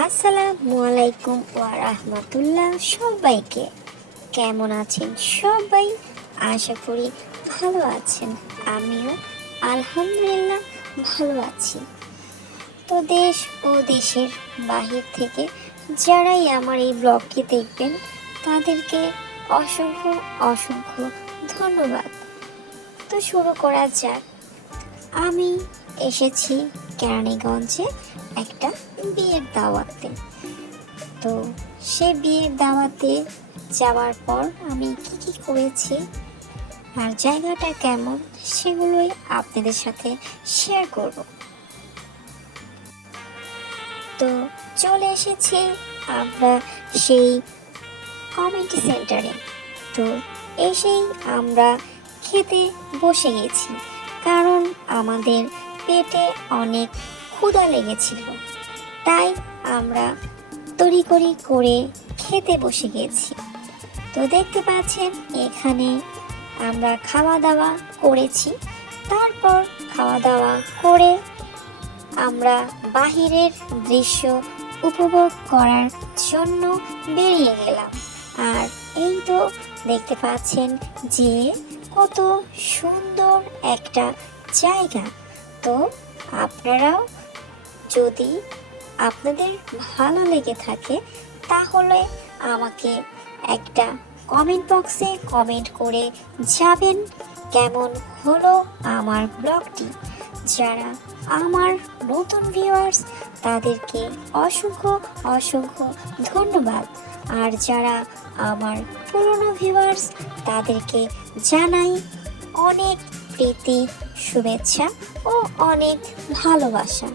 আসসালামু আলাইকুম ওয়া রাহমাতুল্লাহ সবাইকে। কেমন আছেন সবাই? আশা করি ভালো আছেন। আমিও আলহামদুলিল্লাহ ভালো আছি। তো দেশ ও দেশের বাহির থেকে যারাই আমার এই ব্লগটি দেখবেন, তাদেরকে অসংখ্য অসংখ্য ধন্যবাদ। তো শুরু করা যাক। আমি এসেছি কেরানীগঞ্জে একটা বিয়ের দাওয়াতে। তো সে বিয়ের দাওয়াতে যাওয়ার পর আমি কি কি করেছি, আর জায়গাটা কেমন সেগুলোই আপনাদের সাথে শেয়ার করব। তো চলে এসেছি আমরা সেই কমিউনিটি সেন্টারে তো এসেই আমরা খেতে বসে গেছি, কারণ আমাদের পেটে অনেক ক্ষুধা লেগেছিল। তাই আমরা তড়িঘড়ি করে খেতে বসে গেছি। তো দেখতে পাচ্ছেন, এখানে আমরা খাওয়া দাওয়া করেছি। তারপর খাওয়া দাওয়া করে আমরা বাহিরের দৃশ্য উপভোগ করার জন্য বেরিয়ে গেলাম। আর এই তো দেখতে পাচ্ছেন যে কত সুন্দর একটা জায়গা। তো আপনারাও যদি আপনাদের ভালো লেগে থাকে, তাহলে আমাকে একটা কমেন্ট বক্সে কমেন্ট করে যাবেন। কেমন হলো আমার ব্লগটি? যারা আমার নতুন ভিউয়ার্স তাদেরকে অসংখ্য অসংখ্য ধন্যবাদ। আর যারা আমার পুরনো ভিউয়ার্স তাদেরকে জানাই অনেক প্রীতি, শুভেচ্ছা ও অনেক ভালোবাসা।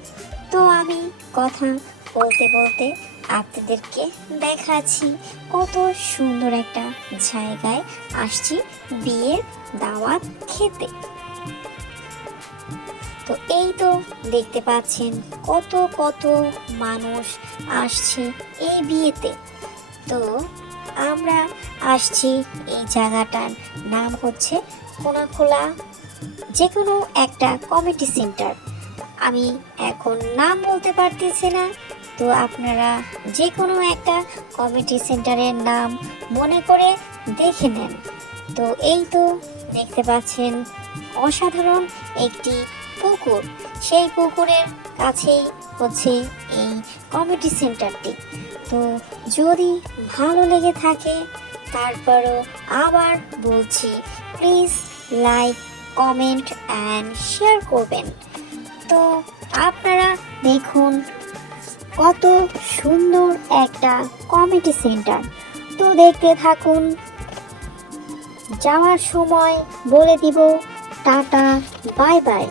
তো আমি কথা বলতে বলতে আপনাদেরকে দেখাচ্ছি কত সুন্দর একটা জায়গায় আসছি বিয়ের দাওয়াত খেতে। তো এই তো দেখতে পাচ্ছেন কত কত মানুষ আসছে এই বিয়েতে। তো আমরা আসছি এই জায়গাটার নাম হচ্ছে কোনাখোলা যে কোনো একটা কমিটি সেন্টার আমি এখন নাম বলতে পারতেছি না, তো আপনারা যে কোনো একটা কমিটি সেন্টারের নাম মনে করে দেখে নেন। তো এই তো দেখতে পাচ্ছেন, অসাধারণ একটি পুকুর। সেই পুকুরের কাছেই হচ্ছে এই কমিটি সেন্টারটি তো যদি ভালো লেগে থাকে, তারপরও আবার বলছি please like comment and share করবেন। তো আপনারা দেখুন কত সুন্দর একটা কমিটি সেন্টার তো দেখতে থাকুন। যাওয়ার সময় বলে দিব, tata bye bye